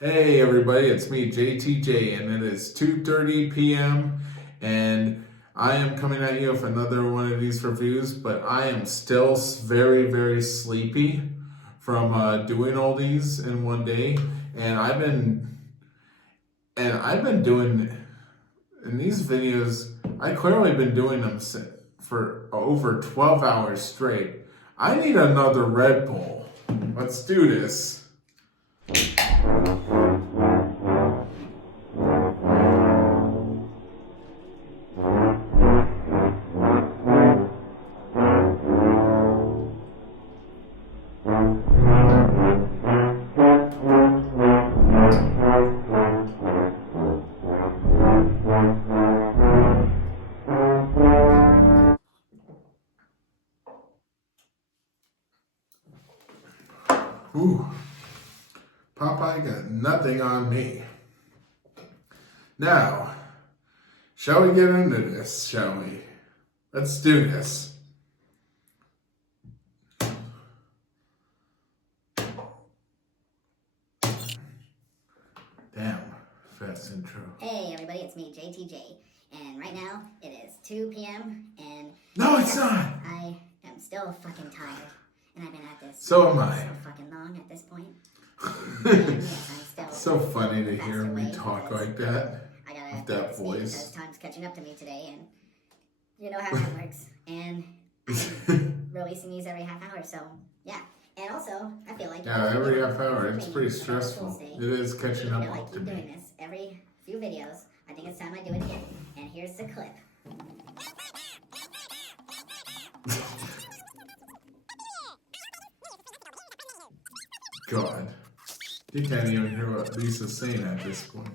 Hey everybody, it's me, JTJ, and it is 2:30 p.m. and I am coming at you with another one of these reviews, but I am still very sleepy from doing all these in one day, and I've been doing in these videos. I clearly been doing them for over 12 hours straight. I need another Red Bull. Let's do this. Ooh, Popeye got nothing on me. Now, shall we get into this, shall we? Let's do this. Damn, fast intro. Hey everybody, it's me, JTJ, and right now it is 2 p.m. and No, it's not! I am still fucking tired, and I've been at this So am I. so fucking long at this point. And yes, I'm still So funny to hear me talk like that. I gotta with that speed voice. because time's catching up to me today, and you know how that works. And I'm releasing these every half hour, so yeah. And also, I feel like Yeah, every half hour. It's pretty stressful. It is catching up I to keep me. doing this every few videos. I think it's time I do it again. And here's the clip. God. You can't even hear what Lisa's saying at this point.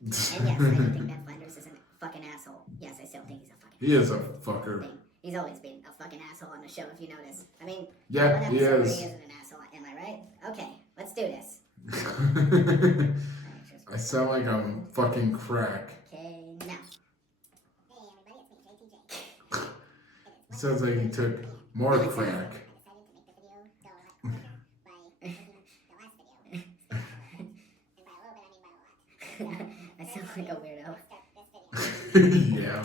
And yes, I do think that Flanders is a fucking asshole. Yes, I still think he's a fucking He is a fucker. He's always been a fucking asshole on the show, if you notice. I mean, Yeah, what he episode where is. he isn't an asshole, am I right? Okay, let's do this. I sound like I'm fucking crack. Okay, now. Hey everybody, it's me, JTJ. It sounds like he took more crack. I sound like a weirdo. Yeah.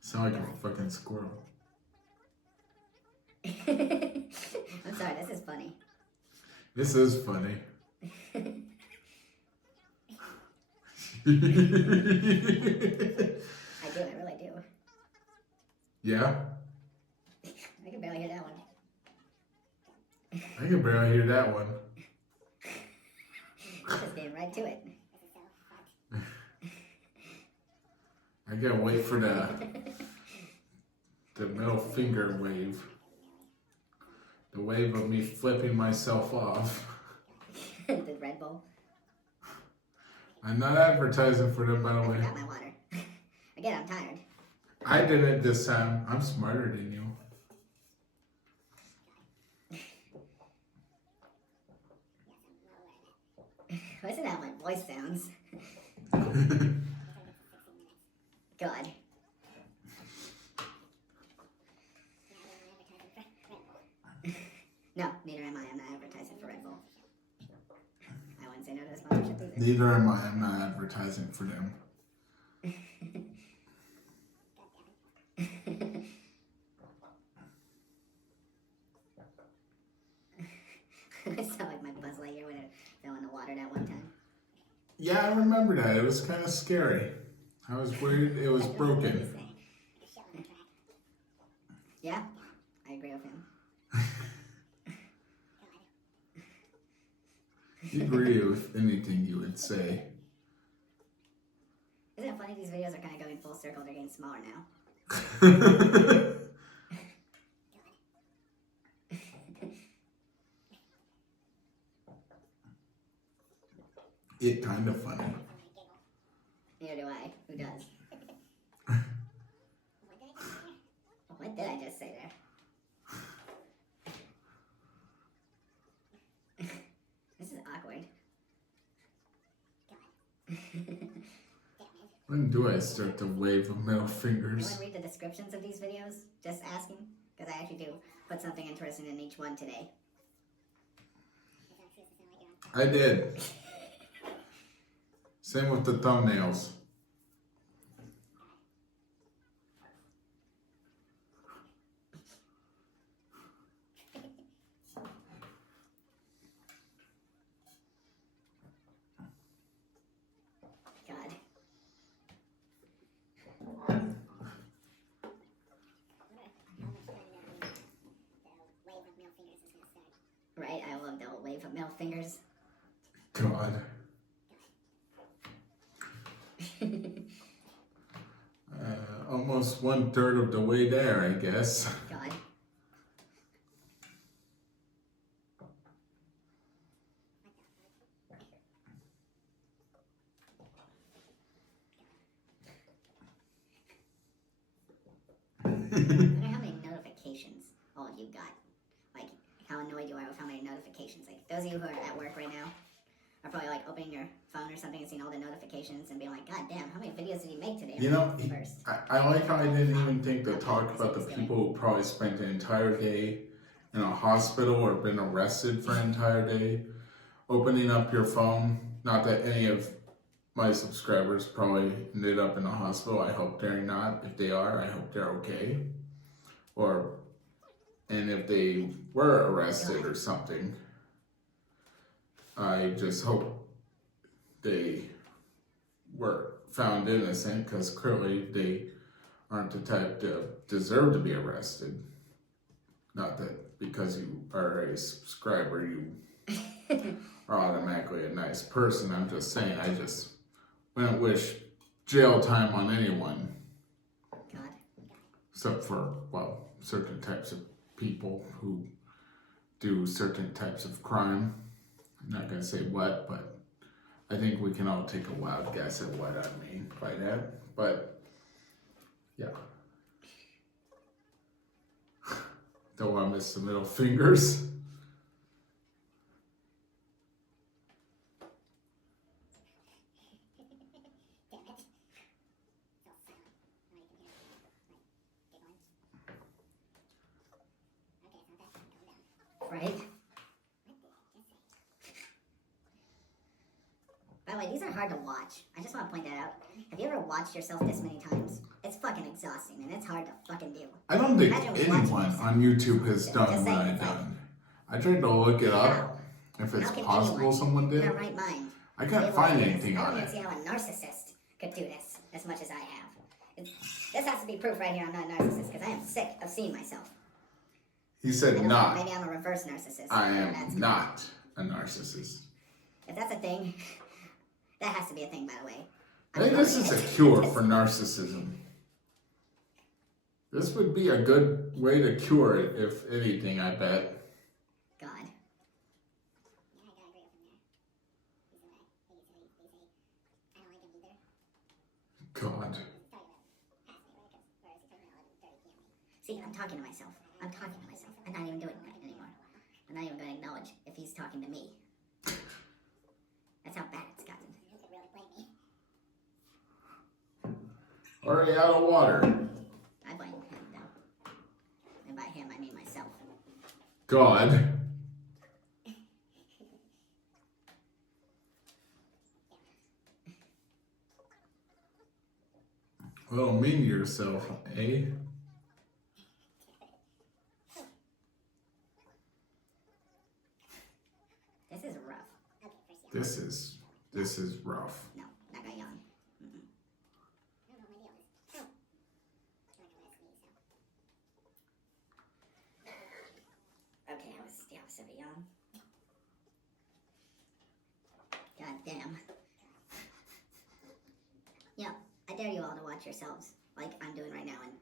Sound like a fucking squirrel. I'm sorry, this is funny. This is funny. I really do. Yeah? I can barely hear that one. I can barely hear that one. Just getting right to it. I gotta wait for the middle finger wave. The wave of me flipping myself off. The Red Bull. I'm not advertising for them, by the I way. forgot my water. Again, I'm tired. I did it this time. I'm smarter than you. Listen to how my voice sounds. God. No, neither am I. I'm not advertising for Red Bull. I wouldn't say no to a sponsorship either. Neither am I. I'm not advertising for them. I sound like my Buzz Lightyear when it fell in the water that one time. Yeah, I remember that. It was kind of scary. I was worried it was broken. Yeah, I agree with him. You agree with anything you would say. Isn't it funny these videos are kind of going full circle? They're getting smaller now. It kind of funny. Neither do I. Who does? What did I just say there? This is awkward. When do I start to wave of middle You fingers? want to read the descriptions of these videos? Just asking? Because I actually do put something interesting in each one today. I did. Same with the thumbnails. God. Right, I love the old wave of middle fingers. God. Almost 1/3 of the way there, I guess. God. I wonder how many notifications all of you got. Like, how annoyed you are with how many notifications. Like, those of you who are at work right now are probably like opening your phone or something and seeing all the notifications and being like, God damn, how many videos did you make today? You know, First. I like how I didn't even think to talk about the people who probably spent the entire day in a hospital or been arrested for an entire day. Opening up your phone, not that any of my subscribers probably ended up in a hospital. I hope they're not. If they are, I hope they're okay. And if they were arrested or something, I just hope they were found innocent, because clearly they aren't the type to deserve to be arrested. Not that because you are a subscriber, you are automatically a nice person. I'm just saying, I just wouldn't wish jail time on anyone. God. Except for, well, certain types of people who do certain types of crime. I'm not going to say what, but I think we can all take a wild guess at what I mean by that. But, yeah. Don't want to miss the middle fingers. Right? By the way, these are hard to watch. I just want to point that out. Have you ever watched yourself this many times? It's fucking exhausting, and it's hard to fucking do. I don't think Imagine anyone watching this. on YouTube has done Just what saying, I've it's like, done. I tried to look it how? up, if it's How can possible anyone someone in did. their right mind I be can't able to find do this? anything I on don't even it. see how a narcissist could do this as much as I have. This has to be proof right here I'm not a narcissist, because I am sick of seeing myself. He I said don't know, not. maybe I'm a reverse narcissist. I That's am cool. not a narcissist. If that's a thing, that has to be a thing, by the way. I think this is a cure for narcissism. This would be a good way to cure it, if anything, I bet. God. God. See, I'm talking to myself. I'm talking to myself. I'm not even doing that anymore. I'm not even going to acknowledge if he's talking to me. That's how bad it's gotten. Already out of water. I blame him, though. And by him, I mean myself. God. Well, mean to yourself, eh? This is rough. This is rough. No, that guy young. Okay, I was the opposite of young. God damn. You know, I dare you all to watch yourselves, like I'm doing right now, and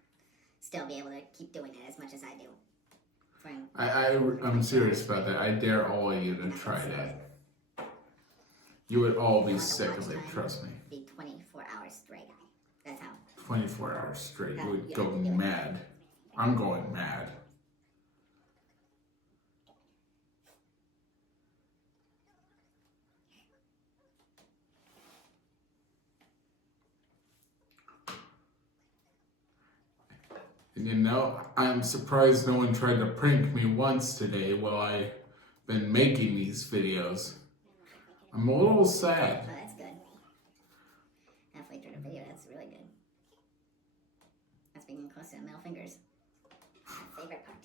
still be able to keep doing it as much as I do. I'm serious about that. I dare all of you to try that. You would all be sick of it, trust me. Be 24 hours straight. That's how. 24 hours straight. You would You go have to do it. mad. I'm going mad. And you know, I'm surprised no one tried to prank me once today while I've been making these videos. I'm a little sad. Oh, that's good. Halfway through the video, that's really good. That's being close to the middle fingers. My favorite part.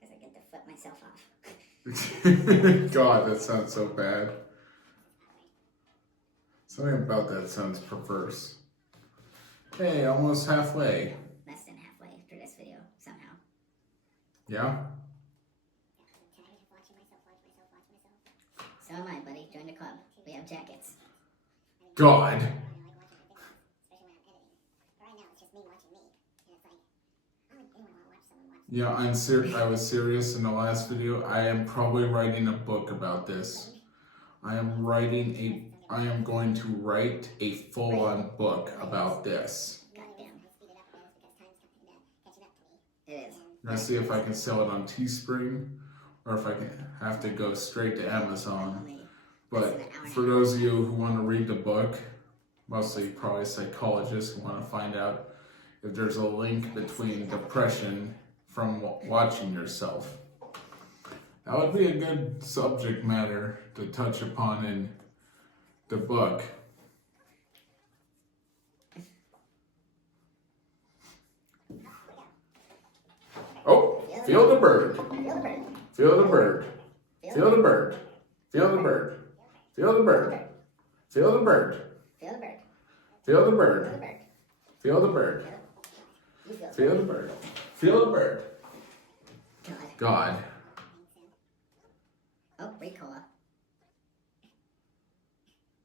Because I get to flip myself off. God, that sounds so bad. Something about that sounds perverse. Hey, almost halfway. Less than halfway through this video, somehow. Yeah? So am I, buddy. Join the club. We have jackets. God. Yeah, I was serious in the last video. I am probably writing a book about this. I am going to write a full-on book about this. Goddamn. It is. I'm gonna see if I can sell it on Teespring, or if I can have to go straight to Amazon. But for those of you who want to read the book, mostly probably psychologists who want to find out if there's a link between depression from watching yourself. That would be a good subject matter to touch upon in the book. Oh, feel the bird. Feel the bird. Feel the bird. Feel the bird. Feel the bird. Feel the bird. Feel the bird. Feel the bird. Feel the bird. Feel the bird. Feel the bird. Feel the bird. God. God. Oh, Ricola.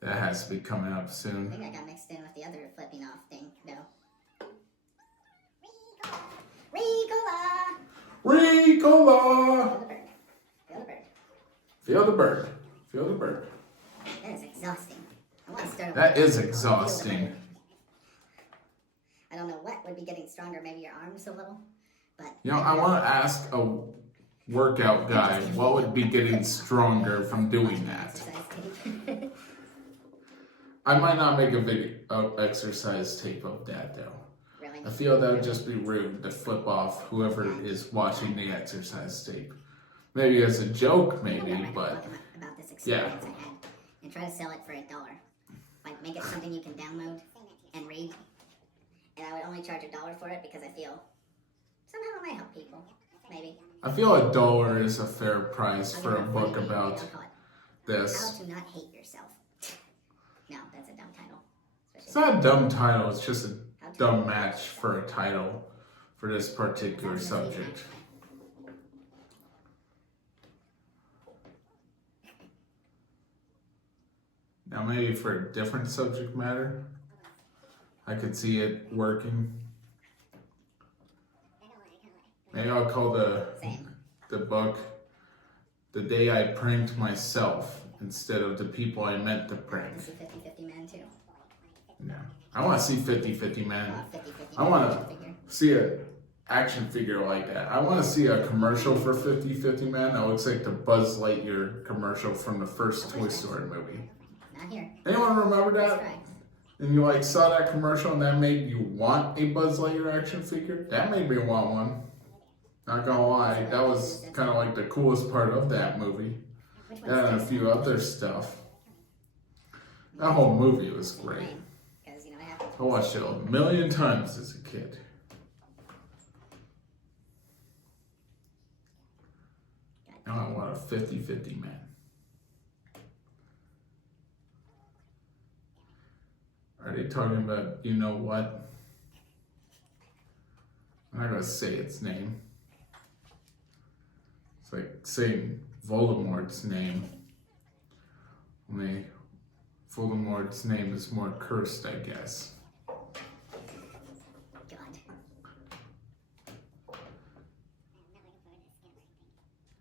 That has to be coming up I soon. think I got mixed in with the other flipping off thing, though. Ricola! Ricola! Feel the bird. Feel the bird. Feel the bird. Feel the bird. That is exhausting. I want to start That over. is exhausting. I don't know what would be getting stronger, maybe your arms a little, but... You know, I want to ask a workout guy what would be getting stronger from doing that. I might not make a video exercise tape of that though. Really? I feel that would just be rude to flip off whoever is watching the exercise tape. Maybe as a joke, maybe, but about this yeah. experience I had, and try to sell it for $1. Like make it something you can download and read, and I would only charge $1 for it because I feel somehow it might help people. Maybe. I feel $1 is a fair price for a book about this. How to not hate yourself. No, that's a dumb title. It's not a dumb title, it's just a dumb match for a title for this particular subject. Now maybe for a different subject matter, I could see it working. Maybe I'll call the book "The Day I Pranked Myself" instead of "The People I Meant to Prank." I see 50-50 Man too. Yeah, I want to see 50-50 Man. 50-50 I want Man figure. to see an action figure like that. I want to see a commercial for 50-50 Man that looks like the Buzz Lightyear commercial from the first Toy Story movie. Not here. Anyone remember That's that? right. And you like saw that commercial and that made you want a Buzz Lightyear action figure? That made me want one. Not gonna lie, that was kind of like the coolest part of that movie. Which That and a few other stuff. That whole movie was great. Because, you know, I have I watched it a million times as a kid. Now I want a 50-50 Man. Are they talking about, you know what? I'm not gonna say its name. It's like saying Voldemort's name. Only Voldemort's name is more cursed, I guess. God.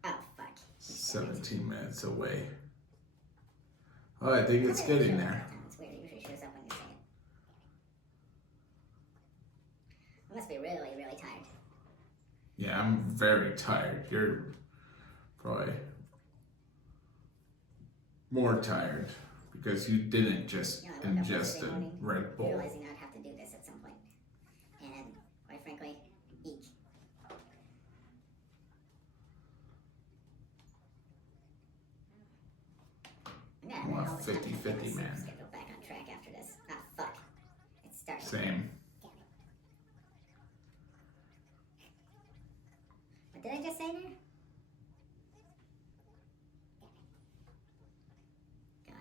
Oh, fuck. 17 minutes away. Oh, I think it's getting there. It's weird. It usually shows up when you say it. I must be really, really tired. Yeah, I'm very tired. You're probably more tired because you didn't just You know, I woke up ingest yesterday a morning Red Bull. realizing I'd have to do this at some point. And, quite frankly, eek. I want 50-50 man. I'm just gonna go back on track after this. Ah, fuck. It's starting. Same. What did I just say there? God.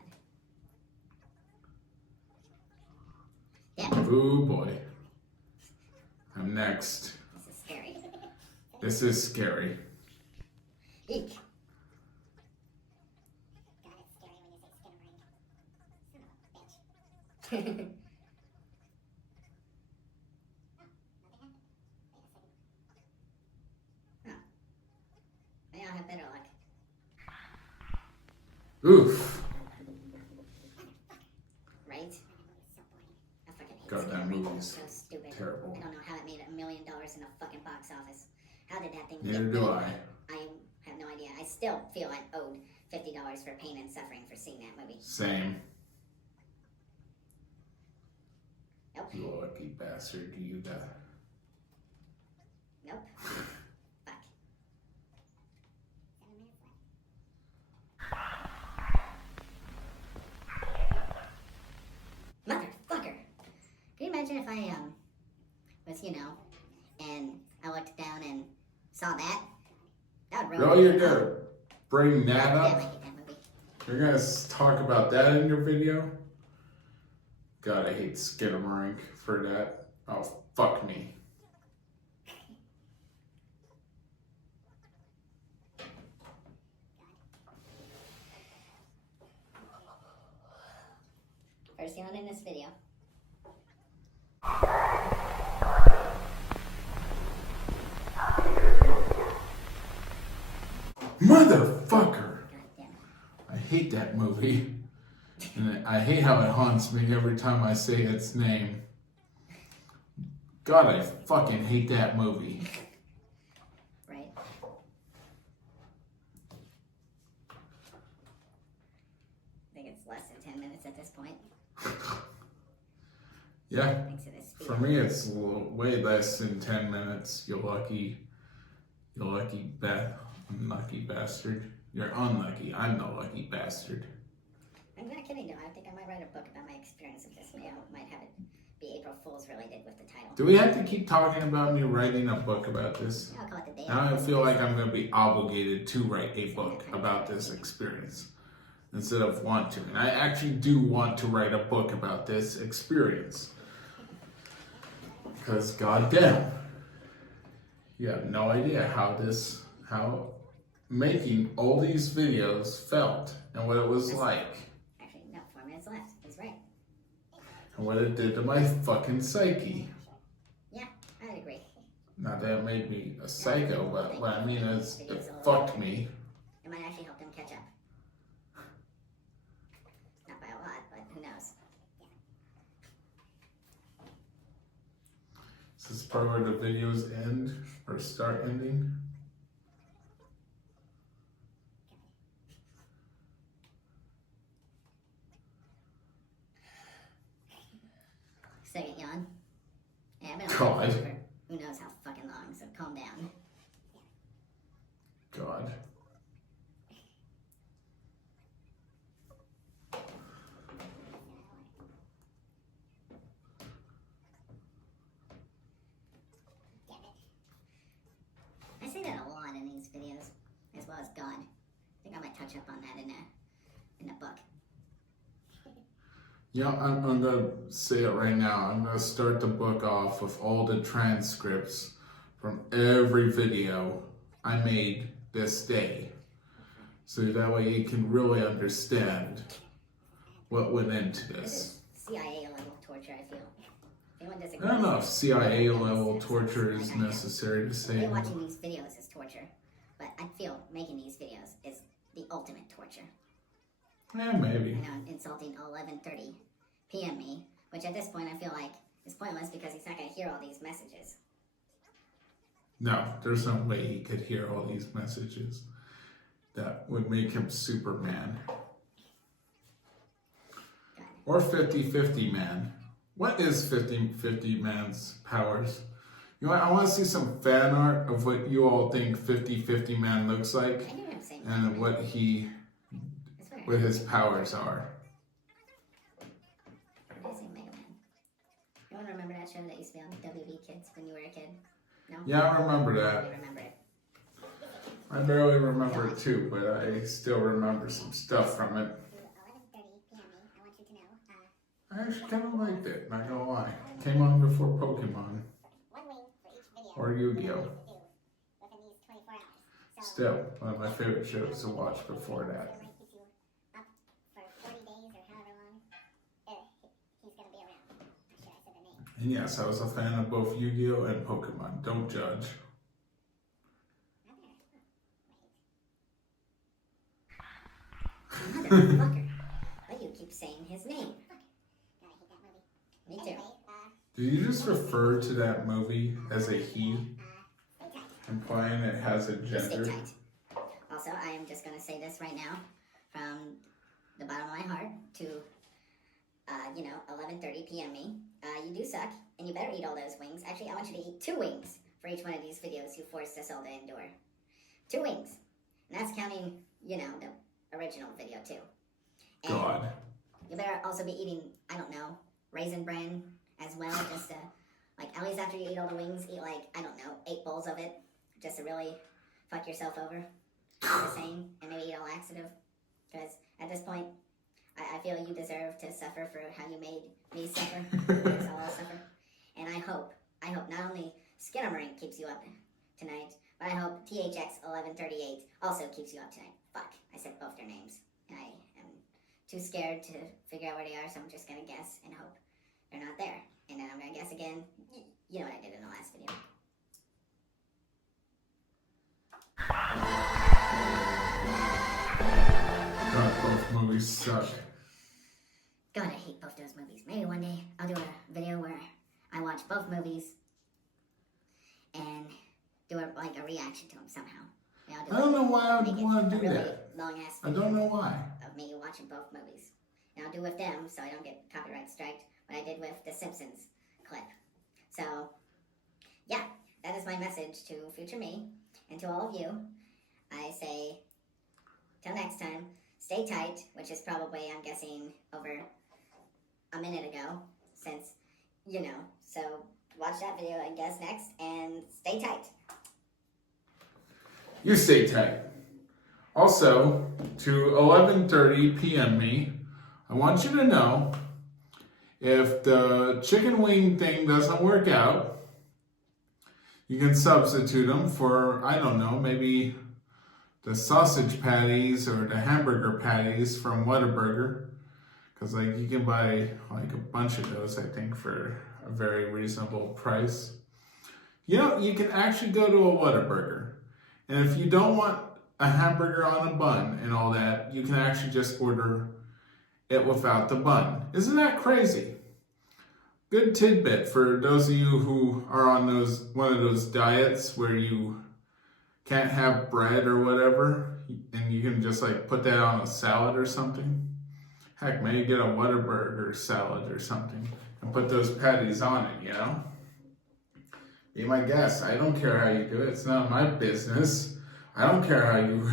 Damn it. Ooh boy. I'm next. This is scary. This is scary. Eek. God, it's scary when you say skin ring. Son of a bitch. Oh, nothing happened. Wait a second. Maybe I'll have better luck. Oof. Right? So boring. I fucking hate God, Skin that Ring. movie's So stupid. terrible. I don't know how it made $1 million in the fucking box office. How did that thing Neither get do made? I. I have no idea. I still feel I'm owed $50 for pain and suffering for seeing that movie. Same. Nope. You lucky bastard. You got. Nope. Fuck. 7 minutes left. Motherfucker. Can you imagine if I was, and I looked down and saw that? That would ruin Really, me. you're gonna bring that Damn, I up? hate that movie. You're gonna talk about that in your video? God, I hate Skinamarink for that. Oh, fuck me. First one in this video. Motherfucker! God damn it. I hate that movie. And I hate how it haunts me every time I say its name. God, I fucking hate that movie. Right? I think it's less than 10 minutes at this point. Yeah, Thanks to this speed. for me it's way less than 10 minutes. You lucky bastard. You're unlucky. I'm the lucky bastard. I'm not kidding though. I think I might write a book about my experience of this. Maybe I might have it be April Fool's related with the title. Do we have to keep talking about me writing a book about this? I'll call it the day. Now I feel like I'm going to be obligated to write a book about this experience instead of want to. And I actually do want to write a book about this experience. Because goddamn, you have no idea how making all these videos felt and what it was like Actually, no, 4 minutes left. He's right. and what it did to my fucking psyche. Yeah, I'd agree. Not that it made me a psycho, but what I mean is it fucked me. It might actually help him catch up. Not by a lot, but who knows? Is this part where the videos end or start ending? Second yawn. Yeah, I've been God. on for who knows how fucking long, so calm down. God. I say that a lot in these videos, as well as God. I think I might touch up on that in the book. Yeah, I'm gonna say it right now. I'm gonna start the book off with all the transcripts from every video I made this day. So that way you can really understand what went into This this. is CIA level torture, I feel. Anyone I disagrees? don't know if CIA That's- level that's- torture is I know. necessary to say. Me watching these videos is torture, but I feel making these videos is the ultimate torture. Yeah, maybe. I know I'm insulting 11:30 p.m. me, which at this point I feel like is pointless because he's not going to hear all these messages. No, there's no way he could hear all these messages. That would make him Superman. God. Or 50-50 man. What is 50-50 man's powers? You know what? I want to see some fan art of what you all think 50-50 man looks like I knew him saying and what I swear. his powers are. remember that show that used to be on WB Kids when you were a kid? No? Yeah, I remember I that. barely remember it. I barely remember it too, but I still remember some stuff from it. To 11:30 p.m. I want you to know. I actually kind of liked it, not gonna lie. Came on before Pokemon 1 wing for each video. or Yu-Gi-Oh! Within these 24 hours. So, Still, one of my favorite shows to watch before that. It might keep you up for 40 days or however long he's going to be around. Or should I say the name? And yes, I was a fan of both Yu-Gi-Oh! And Pokemon. Don't judge. Motherfucker. Why do you keep saying his name? God, I hate that movie. Me too. Anyway, Did you just refer to that movie as a he, stay tight. implying it has a Stay gender? tight. Also, I am just going to say this right now from the bottom of my heart to, 11:30 p.m. me. You do suck, and you better eat all those wings. Actually, I want you to eat 2 wings for each one of these videos you forced us all to endure. 2 wings. And that's counting, the original video, too. And God. you better also be eating, I don't know, Raisin Bran as well, just to, at least after you eat all the wings, eat 8 bowls of it, just to really fuck yourself over. The same, and maybe eat a laxative, because at this point, I feel you deserve to suffer for how you made me suffer, so I'll suffer. And I hope not only Skinamarink keeps you up tonight, but I hope THX 1138 also keeps you up tonight. Fuck, I said both their names, and I am too scared to figure out where they are, so I'm just gonna guess and hope they're not there. And then I'm gonna guess again. You know what I did in the last video. God, both movies suck. God, I hate both those movies. Maybe one day I'll do a video where I watch both movies and do a reaction to them somehow. Maybe I don't know why I make would it want to a do really that. long ass I don't know why. of me watching both movies. And I'll do with them so I don't get copyright striked what I did with the Simpsons clip. So, yeah, that is my message to future me and to all of you. I say, till next time, stay tight, which is probably, I'm guessing, over a minute ago, since, so watch that video, I guess, next, and stay tight. You stay tight. Also, to 11:30 p.m. me, I want you to know, if the chicken wing thing doesn't work out, you can substitute them for, I don't know, maybe the sausage patties or the hamburger patties from Whataburger. Because you can buy a bunch of those, I think, for a very reasonable price. You can actually go to a Whataburger. And if you don't want a hamburger on a bun and all that, you can actually just order it without the bun. Isn't that crazy? Good tidbit for those of you who are on one of those diets where you can't have bread or whatever, and you can just put that on a salad or something. Heck, maybe get a Whataburger salad or something and put those patties on it, Be my guest. I don't care how you do it. It's not my business. I don't care how you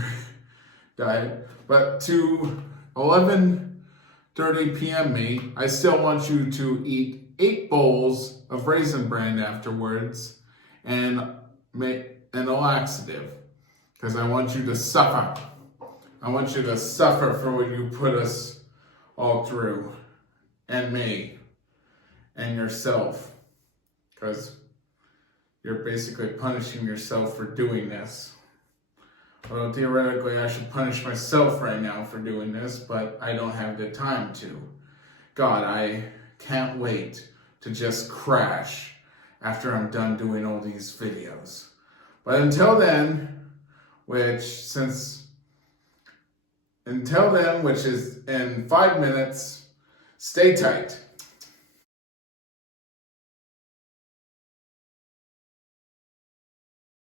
diet. But to 11:30 p.m. me, I still want you to eat 8 bowls of Raisin Bran afterwards and make an laxative. Because I want you to suffer. I want you to suffer for what you put us all through, and me, and yourself, because you're basically punishing yourself for doing this. Well, theoretically, I should punish myself right now for doing this, but I don't have the time to. God, I can't wait to just crash after I'm done doing all these videos. But until then, which is in 5 minutes, stay tight.